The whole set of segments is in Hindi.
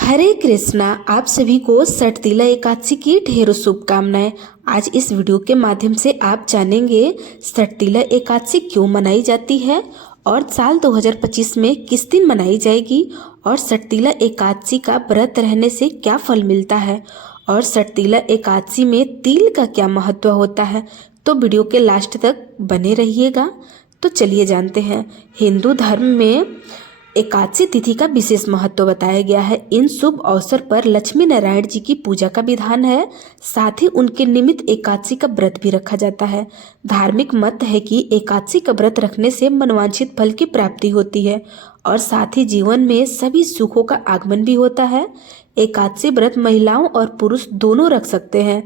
हरे कृष्णा। आप सभी को सटतिला एकादशी की ढेरों शुभकामनाएं। आज इस वीडियो के माध्यम से आप जानेंगे सटतिला एकादशी क्यों मनाई जाती है और साल 2025 में किस दिन मनाई जाएगी और सटतिला एकादशी का व्रत रहने से क्या फल मिलता है और सटतिला एकादशी में तिल का क्या महत्व होता है। तो वीडियो के लास्ट तक बने रहिएगा। तो चलिए जानते हैं। हिंदू धर्म में एकादशी तिथि का विशेष महत्व बताया गया है। इन शुभ अवसर पर लक्ष्मी नारायण जी की पूजा का विधान है। साथ ही उनके निमित्त एकादशी का व्रत भी रखा जाता है। धार्मिक मत है कि एकादशी का व्रत रखने से मनवांछित फल की प्राप्ति होती है और साथ ही जीवन में सभी सुखों का आगमन भी होता है। एकादशी व्रत महिलाओं और पुरुष दोनों रख सकते हैं।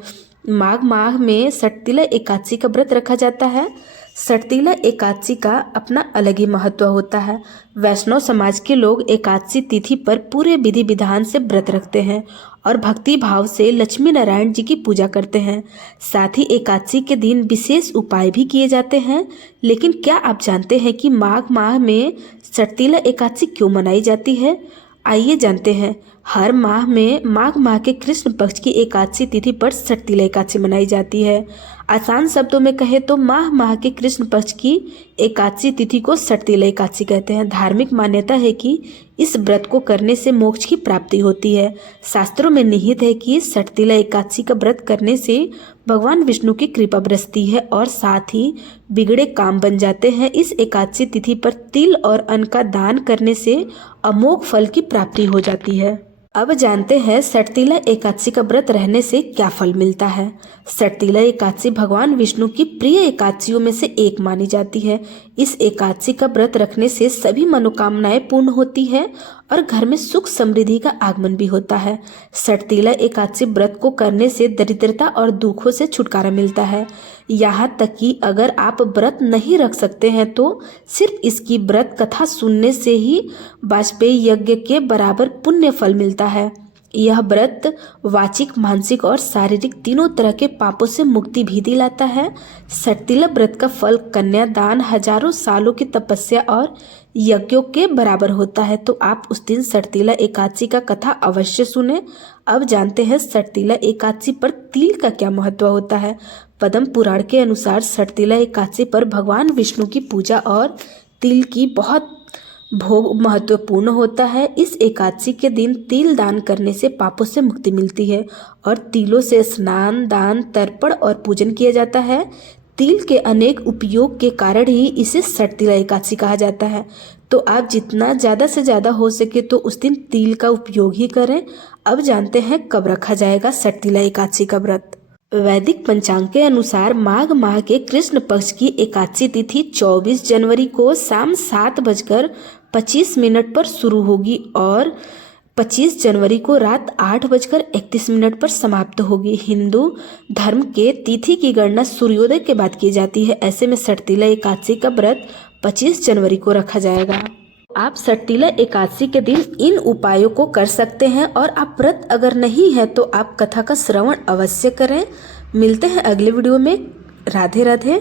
माघ माह में सटतिला एकादशी का व्रत रखा जाता है। सटतिला एकादशी का अपना अलग ही महत्व होता है। वैष्णव समाज के लोग एकादशी तिथि पर पूरे विधि विधान से व्रत रखते हैं और भक्ति भाव से लक्ष्मी नारायण जी की पूजा करते हैं। साथ ही एकादशी के दिन विशेष उपाय भी किए जाते हैं। लेकिन क्या आप जानते हैं कि माघ माह में सटतिला एकादशी क्यों मनाई जाती है? आइए जानते हैं। हर माह में माघ माह के कृष्ण पक्ष की एकादशी तिथि पर सटतिला एकादशी मनाई जाती है। आसान शब्दों में कहे तो माह के कृष्ण पक्ष की एकादशी तिथि को सटतिला एकादशी कहते हैं। धार्मिक मान्यता है कि इस व्रत को करने से मोक्ष की प्राप्ति होती है। शास्त्रों में निहित है कि सटतिला एकादशी का व्रत करने से भगवान विष्णु की कृपा बरसती है और साथ ही बिगड़े काम बन जाते हैं। इस एकादशी तिथि पर तिल और अन्न का दान करने से अमोघ फल की प्राप्ति हो जाती है। अब जानते हैं सटतिला एकादशी का व्रत रहने से क्या फल मिलता है। सटतिला एकादशी भगवान विष्णु की प्रिय एकादशियों में से एक मानी जाती है। इस एकादशी का व्रत रखने से सभी मनोकामनाएं पूर्ण होती है और घर में सुख समृद्धि का आगमन भी होता है। सटतिला एकादशी व्रत को करने से दरिद्रता और दुखों से छुटकारा मिलता है। यहाँ तक कि अगर आप व्रत नहीं रख सकते हैं तो सिर्फ इसकी व्रत कथा सुनने से ही वाजपेयी यज्ञ के बराबर पुण्य फल मिलता है। यह व्रत वाचिक, मानसिक और शारीरिक तीनों तरह के पापों से मुक्ति भी दिलाता है। सटतिला व्रत का फल कन्यादान, हजारों सालों की तपस्या और यज्ञों के बराबर होता है। तो आप उस दिन सटतिला एकादशी का कथा अवश्य सुने। अब जानते हैं सटतिला एकादशी पर तिल का क्या महत्व होता है। पद्म पुराण के अनुसार सटतिला एकादशी पर भगवान विष्णु की पूजा और तिल की बहुत भोग महत्वपूर्ण होता है। इस एकादशी के दिन तिल दान करने से पापों से मुक्ति मिलती है और तिलों से स्नान, दान, तर्पण और पूजन किया जाता है। तिल के अनेक उपयोग के कारण ही इसे सटतिला एकादशी कहा जाता है। तो आप जितना ज़्यादा से ज़्यादा हो सके तो उस दिन तिल का उपयोग ही करें। अब जानते हैं कब रखा जाएगा सटतिला एकादशी का व्रत। वैदिक पंचांग के अनुसार माघ माह के कृष्ण पक्ष की एकादशी तिथि 24 जनवरी को शाम 7:25 पर शुरू होगी और 25 जनवरी को रात 8:31 पर समाप्त होगी। हिंदू धर्म के तिथि की गणना सूर्योदय के बाद की जाती है। ऐसे में सटतिला एकादशी का व्रत 25 जनवरी को रखा जाएगा। आप सटतिला एकादशी के दिन इन उपायों को कर सकते हैं और आप व्रत अगर नहीं है तो आप कथा का श्रवण अवश्य करें। मिलते हैं अगले वीडियो में। राधे राधे।